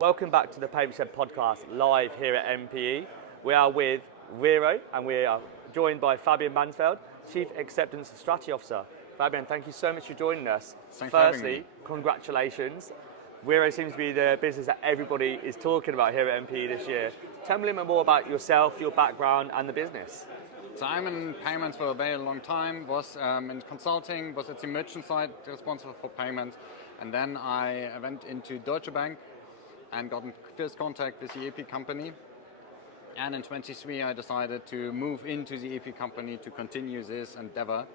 Welcome back to the Payment podcast live here at MPE. We are with Wero and we are joined by Fabian Mansfeld, Chief Acceptance and Strategy Officer. Fabian, thank you so much for joining us. Thanks for having Firstly, me. congratulations. Wero seems to be the business that everybody is talking about here at MPE this year. Tell me a little bit more about yourself, your background and the business. So I'm in payments for a very long time, was in consulting, was at the merchant side responsible for payments, and then I went into Deutsche Bank and got in first contact with the EP company. And in 23 I decided to move into the EP company to continue this endeavor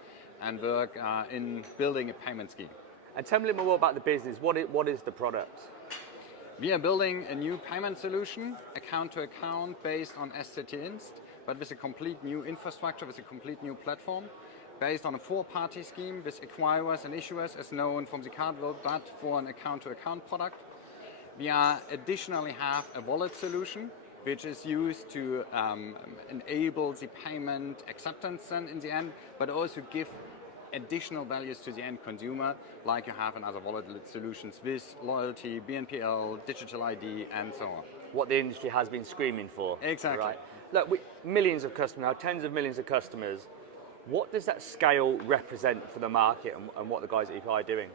and work in building a payment scheme. And tell me a little more about the business. What is the product? We are building a new payment solution, account to account, based on SCT Inst, but with a complete new infrastructure, with a complete new platform, based on a four-party scheme with acquirers and issuers as known from the card world, but for an account to account product. We are additionally have a wallet solution, which is used to enable the payment acceptance then in the end, but also give additional values to the end consumer, like you have in other wallet solutions with loyalty, BNPL, digital ID, and so on. What the industry has been screaming for. Exactly. Right. Look, millions of customers now, tens of millions of customers. What does that scale represent for the market and what the guys at EPI are doing?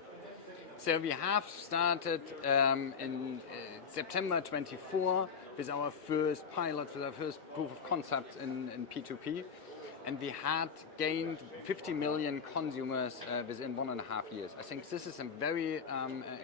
So we have started in September 24 with our first pilot, with our first proof of concept in P2P. And we had gained 50 million consumers within 1.5 years. I think this is a very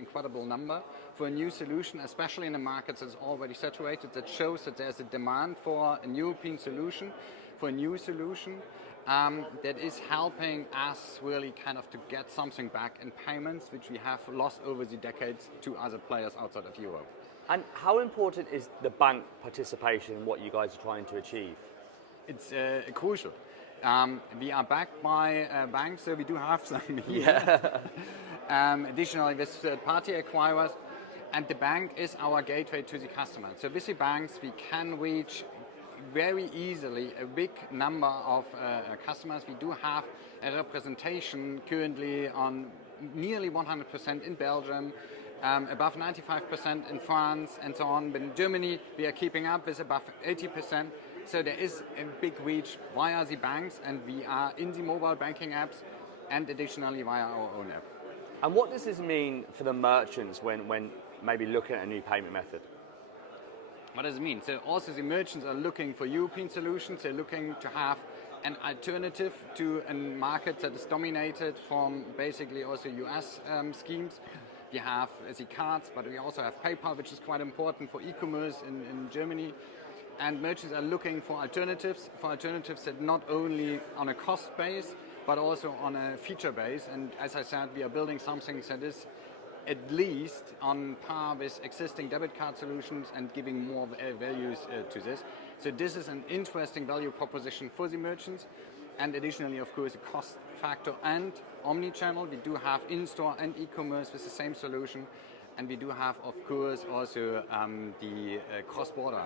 incredible number for a new solution, especially in a market that's already saturated. That shows that there's a demand for a European solution, for a new solution that is helping us really kind of to get something back in payments, which we have lost over the decades to other players outside of Europe. And how important is the bank participation in what you guys are trying to achieve? It's crucial. We are backed by banks, so we do have some Yeah. additionally with third-party acquirers, and the bank is our gateway to the customer. So with the banks, we can reach very easily a big number of customers. We do have a representation currently on nearly 100% in Belgium, above 95% in France, and so on. But in Germany, we are keeping up with above 80%. So there is a big reach via the banks, and we are in the mobile banking apps and additionally via our own app. And what does this mean for the merchants when maybe looking at a new payment method? What does it mean? So also the merchants are looking for European solutions. They're looking to have an alternative to a market that is dominated from basically also US schemes. We have the cards, but we also have PayPal, which is quite important for e-commerce in Germany. And merchants are looking for alternatives that not only on a cost base, but also on a feature base. And as I said, we are building something that is at least on par with existing debit card solutions and giving more values to this. So this is an interesting value proposition for the merchants. And additionally, of course, a cost factor and omni-channel. We do have in-store and e-commerce with the same solution. And we do have, of course, also the cross-border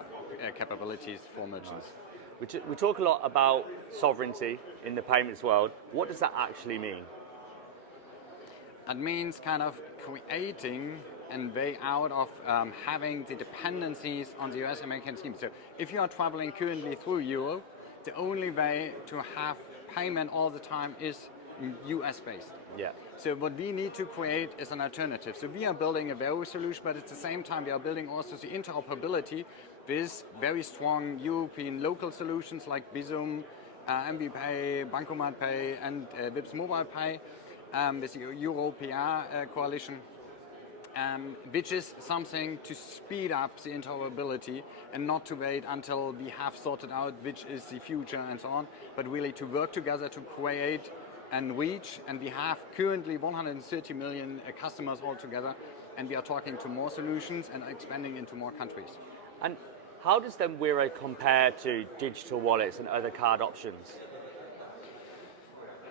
capabilities for merchants. We talk a lot about sovereignty in the payments world. What does that actually mean? It means kind of creating a way out of having the dependencies on the US American scheme. So if you are traveling currently through Europe, the only way to have payment all the time is US based. Yeah. So what we need to create is an alternative. So we are building a Wero solution, but at the same time we are building also the interoperability with very strong European local solutions like Bizum, MPE Pay, Bancomat Pay, and Vipps Mobile Pay, with the Euro PR coalition, which is something to speed up the interoperability and not to wait until we have sorted out which is the future and so on, but really to work together to create and reach. And we have currently 130 million customers altogether, and we are talking to more solutions and expanding into more countries. And how does then Wero compare to digital wallets and other card options?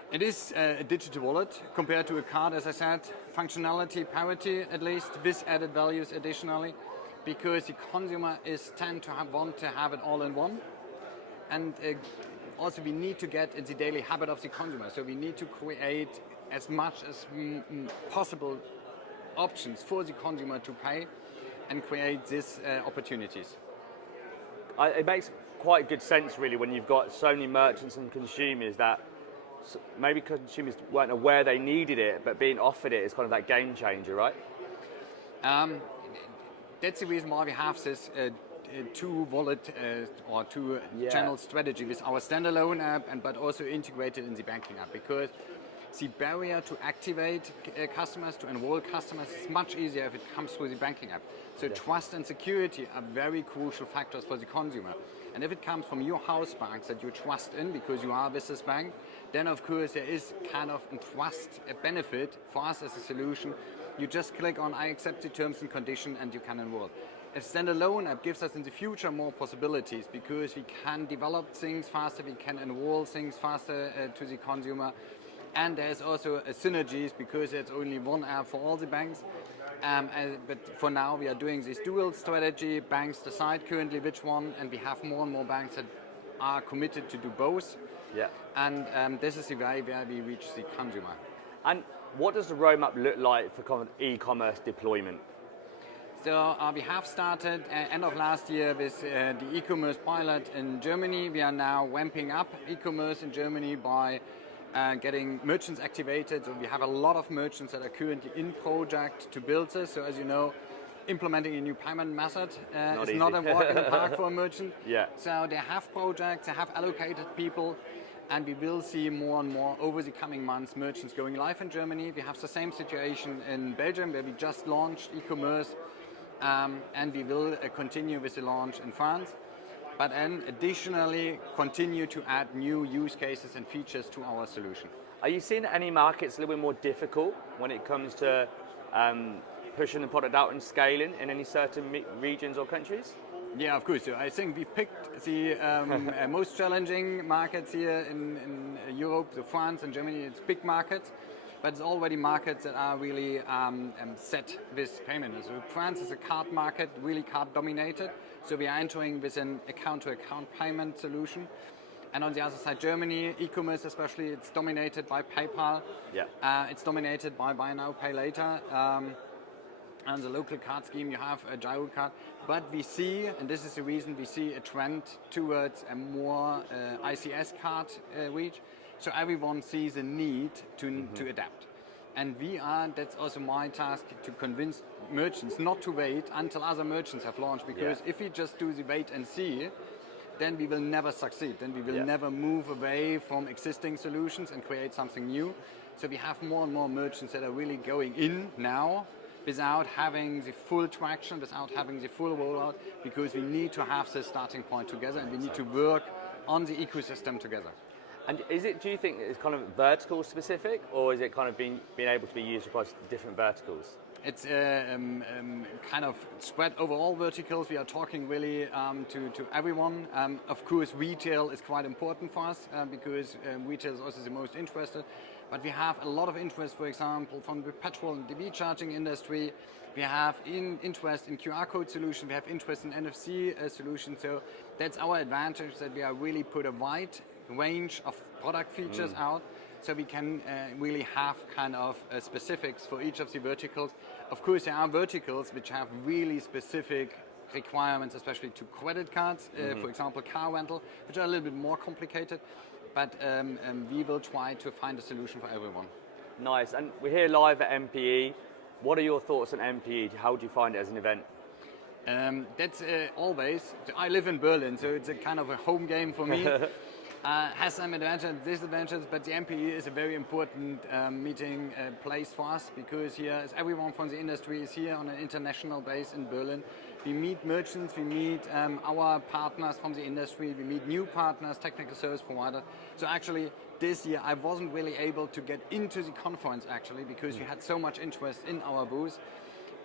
It is a digital wallet compared to a card, as I said, functionality parity at least, with added values additionally, because the consumer tend to want to have it all in one. And also we need to get in the daily habit of the consumer. So we need to create as much as possible options for the consumer to pay and create these opportunities. It makes quite good sense, really, when you've got so many merchants and consumers that maybe consumers weren't aware they needed it, but being offered it is kind of that game changer, right? That's the reason why we have this two wallet or two channel strategy with our standalone app, but also integrated in the banking app, because the barrier to activate customers, to enroll customers, is much easier if it comes through the banking app. So trust and security are very crucial factors for the consumer. And if it comes from your house banks that you trust in because you are with this bank, then of course there is kind of a trust benefit for us as a solution. You just click on I accept the terms and conditions and you can enroll. A standalone app gives us in the future more possibilities because we can develop things faster, we can enroll things faster to the consumer. And there's also synergies because it's only one app for all the banks. But for now we are doing this dual strategy. Banks decide currently which one, and we have more and more banks that are committed to do both. Yeah. And this is the way where we reach the consumer. And what does the roadmap look like for kind of e-commerce deployment? So we have started end of last year with the e-commerce pilot in Germany. We are now ramping up e-commerce in Germany by getting merchants activated. So we have a lot of merchants that are currently in project to build this. So as you know, implementing a new payment method is not a walk in the park for a merchant. Yeah. So they have projects, they have allocated people, and we will see more and more over the coming months merchants going live in Germany. We have the same situation in Belgium where we just launched e-commerce, and we will continue with the launch in France. But then additionally continue to add new use cases and features to our solution. Are you seeing any markets a little bit more difficult when it comes to pushing the product out and scaling in any certain regions or countries? Yeah, of course. So I think we picked the most challenging markets here in Europe. So France and Germany, it's big markets, but it's already markets that are really set with payment. So France is a card market, really card dominated. So we are entering with an account-to-account payment solution. And on the other side, Germany, e-commerce especially, it's dominated by PayPal. Yeah. It's dominated by buy now, pay later. And the local card scheme, you have a gyro card. But we see, and this is the reason, we see a trend towards a more ICS card reach. So everyone sees a need to adapt. And that's also my task, to convince merchants not to wait until other merchants have launched, because if we just do the wait and see, then we will never succeed. Then we will never move away from existing solutions and create something new. So we have more and more merchants that are really going in now without having the full traction, without having the full rollout, because we need to have the starting point together and we need to work on the ecosystem together. And do you think it's kind of vertical specific, or is it kind of being able to be used across different verticals? It's kind of spread over all verticals. We are talking really to everyone. Of course, retail is quite important for us because retail is also the most interested. But we have a lot of interest, for example, from the petrol and EV charging industry. We have interest in QR code solutions. We have interest in NFC solutions. So that's our advantage, that we are really put a wide range of product features out, so we can really have kind of specifics for each of the verticals. Of course, there are verticals which have really specific requirements, especially to credit cards, for example, car rental, which are a little bit more complicated, but we will try to find a solution for everyone. Nice. And we're here live at MPE. What are your thoughts on MPE? How do you find it as an event? That's always. I live in Berlin, so it's a kind of a home game for me. Has some advantages and disadvantages, but the MPE is a very important meeting place for us, because here everyone from the industry is here on an international base in Berlin. We meet merchants, we meet our partners from the industry, we meet new partners, technical service providers. So actually this year I wasn't really able to get into the conference actually, because we had so much interest in our booth.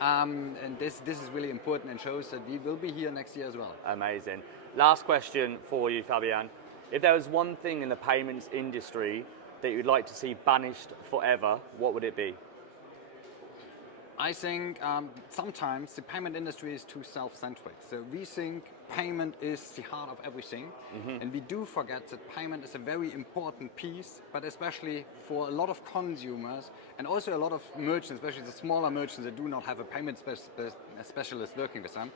And this is really important and shows that we will be here next year as well. Amazing. Last question for you, Fabian. If there was one thing in the payments industry that you'd like to see banished forever, what would it be? I think sometimes the payment industry is too self-centric. So we think payment is the heart of everything, and we do forget that payment is a very important piece, but especially for a lot of consumers and also a lot of merchants, especially the smaller merchants that do not have a payment specialist working with them.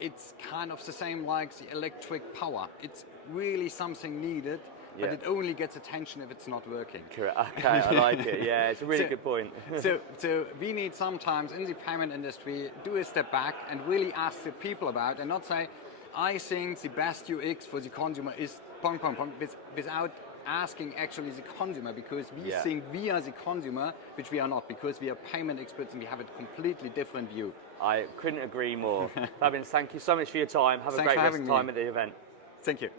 It's kind of the same like the electric power. It's really something needed, but it only gets attention if it's not working. Correct. Okay, I like it. Yeah, it's a really good point. so we need sometimes in the payment industry do a step back and really ask the people about, and not say, I think the best UX for the consumer is pong pong pong, without asking actually the consumer, because we think we are the consumer, which we are not, because we are payment experts and we have a completely different view. I couldn't agree more. Fabian, thank you so much for your time. Have a great rest of time at the event. Thank you.